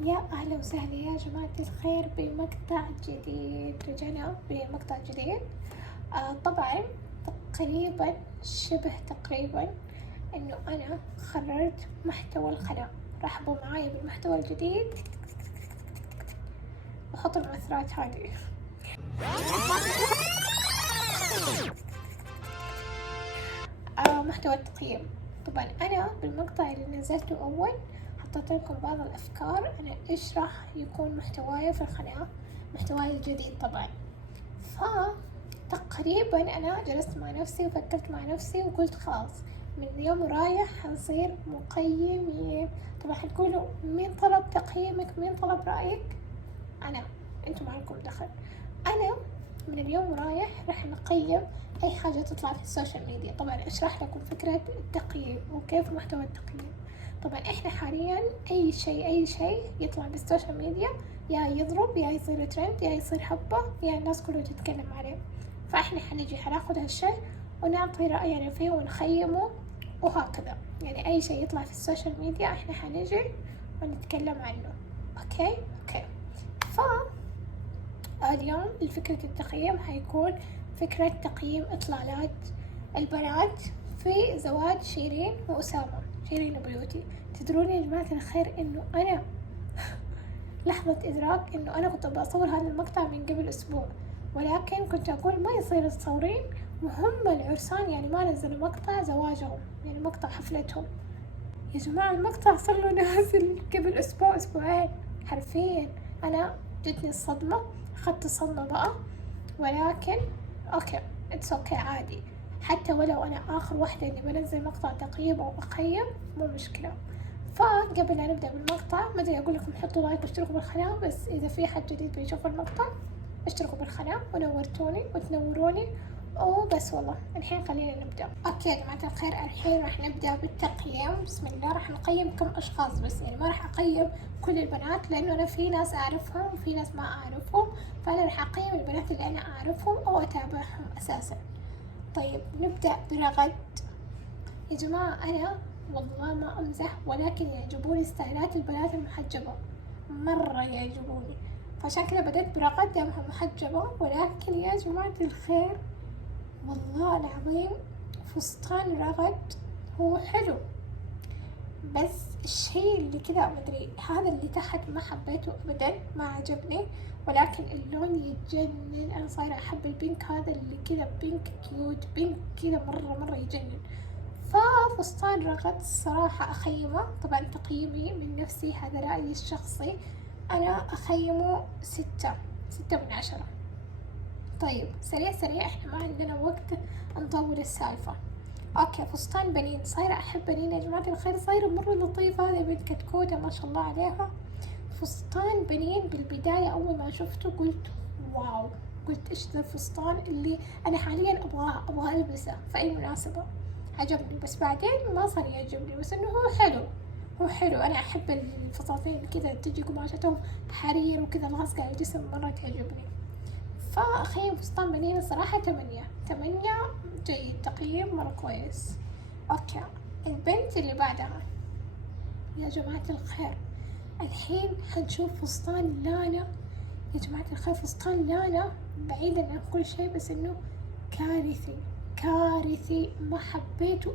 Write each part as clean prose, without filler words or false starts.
يا أهلا وسهلا يا جماعة الخير بمقطع جديد. رجعنا بمقطع جديد. طبعا تقريبا شبه تقريبا انه انا خررت محتوى القناة. رحبوا معايا بالمحتوى الجديد، بحط المؤثرات هذه. محتوى التقييم. طبعا انا بالمقطع اللي نزلته اول حطيت لكم بعض الافكار انا ايش راح يكون محتواي في القناة، محتواي الجديد طبعا. فتقريبا انا جلست مع نفسي وفكرت مع نفسي وقلت خلاص من اليوم رايح حنصير مقيمين. طبعا حتقولوا مين طلب تقييمك، مين طلب رأيك؟ انا، انتم ما لكم دخل. انا من اليوم رايح راح نقيم اي حاجة تطلع في السوشيال ميديا. طبعا اشرح لكم فكرة التقييم وكيف محتوى التقييم. طبعا احنا حاليا اي شيء يطلع بالسوشيال ميديا يا يضرب يا يصير ترند يا يصير حبة يا الناس كلها تتكلم عليه. فاحنا حنجي حناخد هالشيء ونعطي رأينا فيه ونخيمه وهكذا. يعني اي شيء يطلع في السوشيال ميديا احنا حنجي ونتكلم عنه. اوكي. اليوم الفكرة التقييم حيكون فكرة تقييم إطلالات البنات في زواج شيرين وأسامة، شيرين وبيوتي. تدرون يا جماعة الخير إنه أنا لحظة إدراك إنه أنا كنت بصور هذا المقطع من قبل أسبوع، ولكن كنت أقول ما يصير تصورين وهم العرسان يعني ما نزلوا مقطع زواجهم، يعني مقطع حفلتهم. يا جماعة المقطع صار له نازل قبل أسبوع أسبوعين حرفيا. أنا جتني الصدمة، أخذت الصدمة بقى، ولكن أوكي اتس أوكي عادي. حتى ولو أنا آخر واحدة إني بنزل مقطع تقييم أو أقيم مو مشكلة. فقبل لا نبدأ بالمقطع ما أدري أقول لكم حطوا لايك واشتركوا بالقناة، بس إذا في حد جديد بيشوف المقطع اشتركوا بالقناة ونورتوني وتنوروني وبس. والله الحين خلينا نبدأ. اوكي يا جماعة الخير، الحين راح نبدأ بالتقييم. بسم الله. راح نقيم كم اشخاص بس، يعني ما راح اقيم كل البنات لانه انا في ناس اعرفهم وفي ناس ما اعرفهم، فانا راح اقيم البنات اللي انا اعرفهم او اتابعهم اساسا. طيب نبدأ برغد. يا جماعة انا والله ما امزح، ولكن يعجبوني ستايلات البنات المحجبة، مرة يعجبوني، فعشان كذا بدأت برغد دامها محجبة. ولكن يا جماعة الخير والله العظيم فستان رغد هو حلو، بس الشيء اللي كذا مدري هذا اللي تحت ما حبيته ابدا، ما عجبني. ولكن اللون يتجنن، انا صايرة احب البينك هذا اللي كذا بينك كيوت، بينك كذا مرة يجنن. ففستان رغد الصراحة اخيمه. طبعا تقييمي من نفسي، هذا رأيي الشخصي، انا اخيمه 6 من 10. طيب سريع احنا ما عندنا وقت نطول السالفة. اوكي فستان بنين، صايرة احب بنين يا جماعة الخير، صايرة مرة لطيفة. هذه بنت كتكوتة ما شاء الله عليها. فستان بنين بالبداية اول ما شفته قلت واو، قلت ايش ذا الفستان اللي انا حاليا ابغى البسه في اي مناسبة. عجبني بس بعدين ما صار يعجبني، بس انه هو حلو. انا احب الفساتين كذا تجي قماشتهم حرير وكذا لاصقة على الجسم، مرة تعجبني. فأخيم فستان بنين الصراحة 8 جيد، تقييم مرة كويس. اوكي البنت اللي بعدها يا جماعة الخير، الحين حنشوف فستان لانا. يا جماعة الخير فستان لانا بعيدا عن كل شيء بس انه كارثي ما حبيته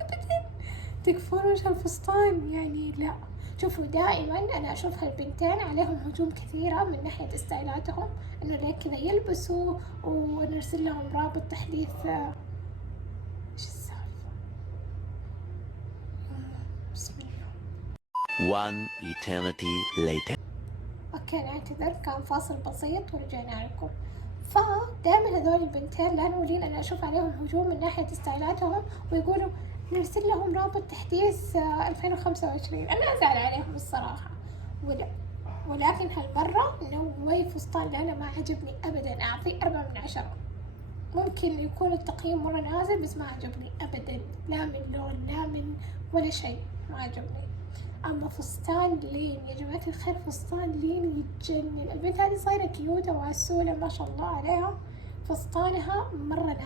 ابدا. تكفون وش هالفستان يعني، لا. شوفوا دائما انا اشوف هالبنتين عليهم هجوم كثيرة من ناحية ستايلاتهم، انه ليه كذا يلبسوا ونرسل لهم رابط تحديث. ايش السالفة؟ بسم الله. One eternity later. اوكي نعتذر كان فاصل بسيط ورجعنا لكم. فدائما هذول البنتين لا نولين انا اشوف عليهم هجوم من ناحية ستايلاتهم، ويقولوا نرسل لهم رابط تحديث 2025. انا ازعل عليهم الصراحة. ولكن هالمرة نو واي فستان لانا ما عجبني ابدا، اعطيه 4 من 10. ممكن يكون التقييم مرة نازل بس ما عجبني ابدا، لا من لون لا من ولا شيء، ما عجبني. اما فستان لين يا جماعة الخير، فستان لين يتجنن. البنت هذه صايرة كيوتة وعسولة ما شاء الله عليها. فستانها مرة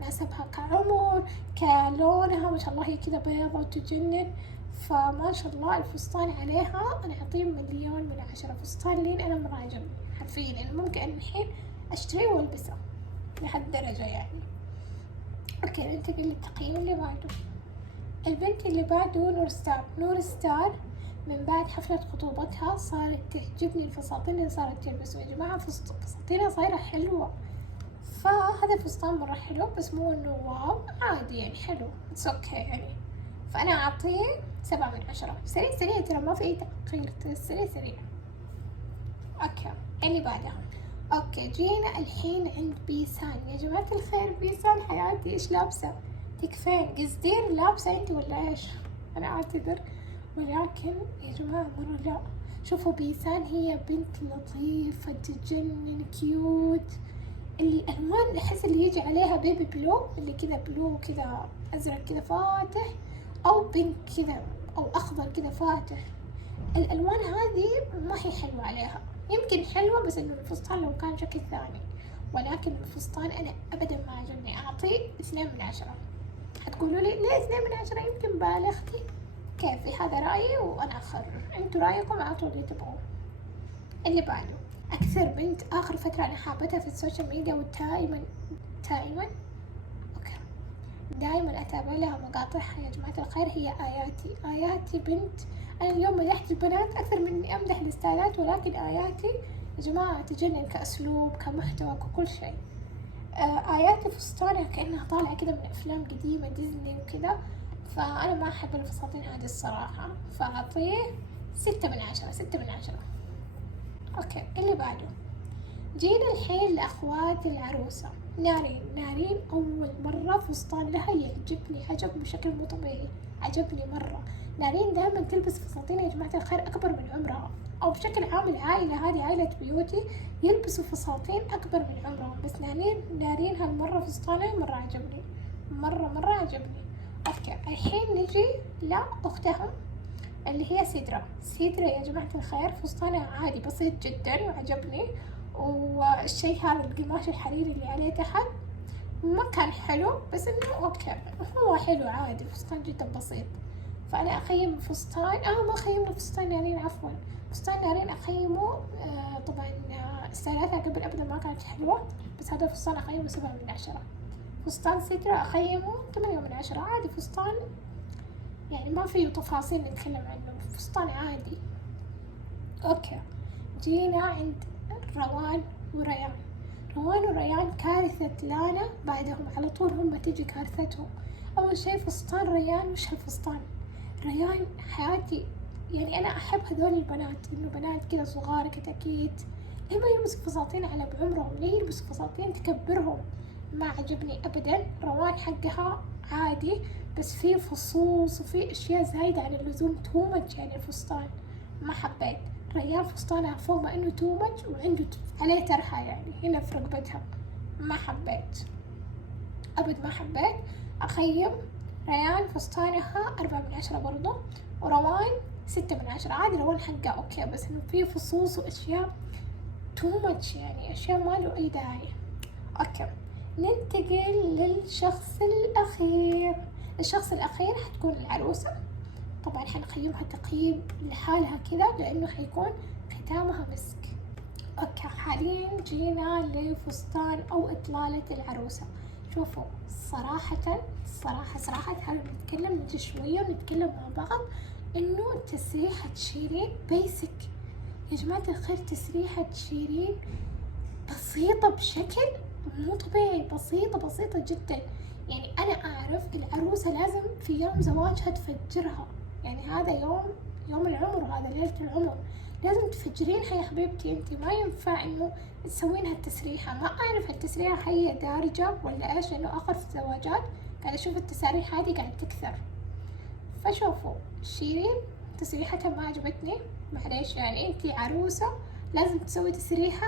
ناسبها كعمر كلونها ما شاء الله، هي كذا بيضة وتجنن. فما شاء الله الفستان عليها أنا أعطيه 1,000,000/10. فستان لين أنا مرة عجبني حرفيا، يعني ممكن الحين أشتريه وألبسه لهالدرجة يعني. أوكي ننتقل للتقييم اللي بعده. البنت اللي بعده نور ستار. نور ستار من بعد حفلة خطوبتها صارت تعجبني الفساتين اللي صارت تلبسه. يا جماعة فساتينها صايرة حلوة، فهذا الفستان مرة حلو، بس مو إنه واو، عادي يعني حلو، اتس اوكي يعني. فأنا أعطيه 7/10. سريع سريع ترى ما في أي تأخير، سريع سريع. اوكي اللي بعدها. اوكي جينا الحين عند بيسان. يا جماعة الخير بيسان حياتي ايش لابسة؟ تكفين قصدير لابسة انت ولا ايش؟ انا اعتذر، ولكن يا جماعة مرة لا. شوفوا بيسان هي بنت لطيفة تجنن كيوت. الالوان احس اللي يجي عليها بيبي بلو، اللي كذا بلو كذا ازرق كذا فاتح، او بينك كذا، او اخضر كذا فاتح. الالوان هذه ما هي حلوة عليها، يمكن حلوة بس انه الفستان لو كان شكل ثاني، ولكن الفستان انا ابدا ما عجبني. اعطيه 2/10. حتقولوا لي ليه 2/10؟ يمكن بالغتي. كيفي، هذا رأيي وانا اقرر، انتوا رأيكم اعطوا اللي تبغوه. اللي بعده. اكثر بنت اخر فترة انا حابتها في السوشيال ميديا دائما اتابع لها مقاطعها يا جماعة الخير، هي آياتي. آياتي بنت، انا اليوم مدحت البنات اكثر من اني امدح الستايلات، ولكن آياتي يا جماعة تجنن كأسلوب كمحتوى ككل شيء. آياتي فستانها كأنها طالعة كده من أفلام قديمة ديزني وكده، فأنا ما أحب الفساتين هذه الصراحة، فأعطيه 6/10. 6/10. أوكي اللي بعده. جينا الحين لأخوات العروسة. نارين أول مرة فستان لها يعجبني، عجب بشكل مو طبيعي، عجبني مرة. نارين دائما تلبس فساتين يا جماعة الخير أكبر من عمرها، أو بشكل عام العائلة هذه عائلة بيوتي يلبسوا فساتين أكبر من عمرهم، بس نارين هالمرة فستانها مرة عجبني، مرة عجبني. أوكي الحين نجي لأختها اللي هي سيدرا يا جماعة الخير فستانها عادي بسيط جدا وعجبني، والشي هذا القماش الحريري اللي عليه تحت ما كان حلو، بس انه اوكي هو حلو عادي، فستان جدا بسيط. فانا اقيم الفستان ما خيمنا فستان نارين، عفوا فستان نارين اقيمه طبعا ستايلاتها قبل ابدا ما كانت حلوة، بس هذا الفستان اقيمه 7/10. فستان سيدرا اقيمه 8/10. عادي فستان يعني ما فيه تفاصيل نتكلم عنه، فستان عادي. اوكي جينا عند روان وريان كارثة لانا، بعدهم على طول هم تيجي كارثتهم. أول شي فستان ريان، وش هالفستان؟ ريان حياتي يعني أنا أحب هذول البنات، إنه بنات كذا صغار كتاكيت، ليه ما يلبسوا فساتين على بعمرهم؟ ليه يلبسوا فساتين تكبرهم؟ ما عجبني أبدا. روان حقها عادي، بس في فصوص وفي أشياء زايدة عن اللزوم، تومج يعني الفستان ما حبيت. ريان فستانها فوق ما انه تومج وعنده عليه ترحة يعني هنا في رقبتها، ما حبيت ابد، ما حبيت. اقيم ريان فستانها 4/10 برضو، وروان 6/10. عادي روان حقها اوكي، بس انه في فصوص واشياء تومج يعني اشياء ما له اي داعي. اوكي ننتقل للشخص الاخير. الشخص الاخير حتكون العروسة، طبعا حنقيمها تقييم لحالها كذا لانه حيكون ختامها مسك. اوكي حاليا جينا لفستان او اطلالة العروسة. شوفوا صراحة تعالوا نتكلم نجي شوية ونتكلم مع بعض انه تسريحة شيرين بيسك يا جماعة الخير. تسريحة شيرين بسيطة بشكل مو طبيعي، بسيطة جدا. يعني انا اعرف العروسة لازم في يوم زواجها تفجرها، يعني هذا يوم العمر وهذا ليلة العمر، لازم تفجرينها يا حبيبتي. انت ما ينفع انه تسوينها التسريحة. ما اعرف التسريحة هي دارجة ولا ايش، لانه اخر في الزواجات قاعد اشوف التساريح هذه قاعد تكثر. فشوفوا شيرين تسريحتها ما عجبتني، معليش يعني انت عروسة لازم تسوي تسريحة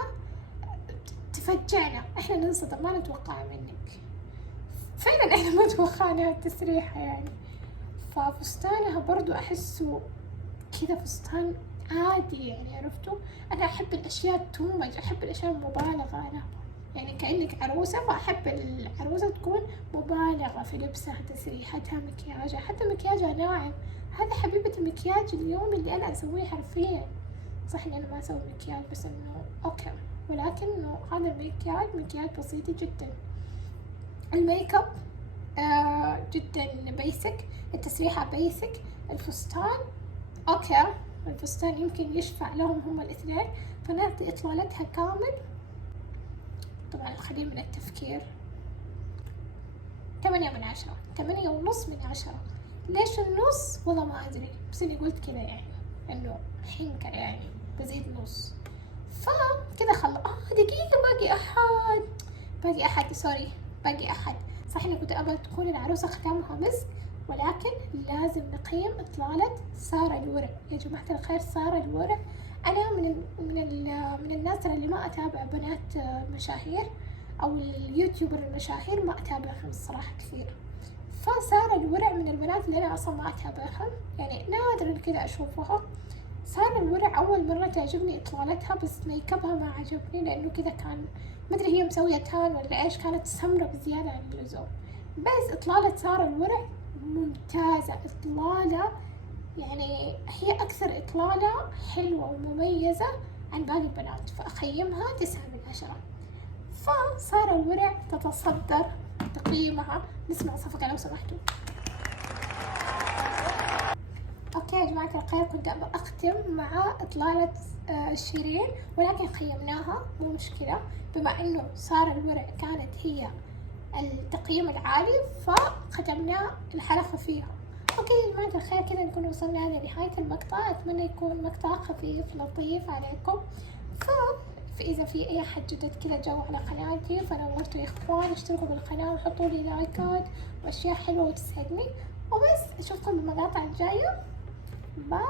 تفجعنا، احنا ننصدم ما نتوقع منك، فعلا احنا ما توقعنا التسريحة يعني. ففستانها برضو احسه كذا فستان عادي يعني، عرفتوا؟ انا احب الاشياء التومج، احب الاشياء المبالغة انا. يعني كأنك عروسة، فأحب العروسة تكون مبالغة في لبسها، تسريحتها، مكياجها، حتى مكياجها ناعم. هذا حبيبة المكياج اليومي اللي أنا أسويه حرفيا. صح إني أنا ما أسوي مكياج بس إنه أوكي، ولكن إنه هذا المكياج مكياج بسيط جدا. الميك اب جدا بيسك، التسريحة بيسك، الفستان اوكي، الفستان يمكن يشفع لهم هم الاثنين، فنعطي اطلالتها كامل. طبعا الخليل من التفكير 8/10، 8.5/10. ليش النص؟ والله ما ادري، بس اني قلت كذا يعني انه حنكة يعني بزيد نص. فكذا دقيقة، باقي احد سوري، باقي احد. صح اني كنت ابغى تكون العروسة ختامها مسك، ولكن لازم نقيم اطلالة سارة الورع يا جماعة الخير. سارة الورع انا من الناس اللي ما اتابع بنات مشاهير او اليوتيوبر المشاهير، ما اتابعهم الصراحة كثير. فسارة الورع من البنات اللي انا اصلا ما اتابعها، يعني نادرا كذا اشوفها. سارة الورع اول مرة تعجبني اطلالتها، بس ميك ابها ما عجبني لانه كذا كان مدري هي مسوية تان ولا ايش، كانت سمرة بزيادة عن اللزوم. بس اطلالة سارة الورع ممتازة، اطلالة يعني هي اكثر اطلالة حلوة ومميزة عن باقي البنات، فاقيمها 9/10. فسارة الورع تتصدر تقييمها. نسمع صفقة لو سمحتوا. اوكي يا جماعة الخير، كنت ابغى اختم مع اطلالة شيرين، ولكن قيمناها مو مشكلة، بما انه سارة الورع كانت هي التقييم العالي فختمنا الحلقة فيها. اوكي يا جماعة الخير، كذا نكون وصلنا لنهاية المقطع. اتمنى يكون مقطع خفيف لطيف عليكم. فإذا في أي أحد جديد كذا جو على قناتي فنورتوا يا إخوان، اشتركوا بالقناة وحطوا لي لايكات وأشياء حلوة وتسعدني. وبس أشوفكم بالمقاطع الجاية. باي.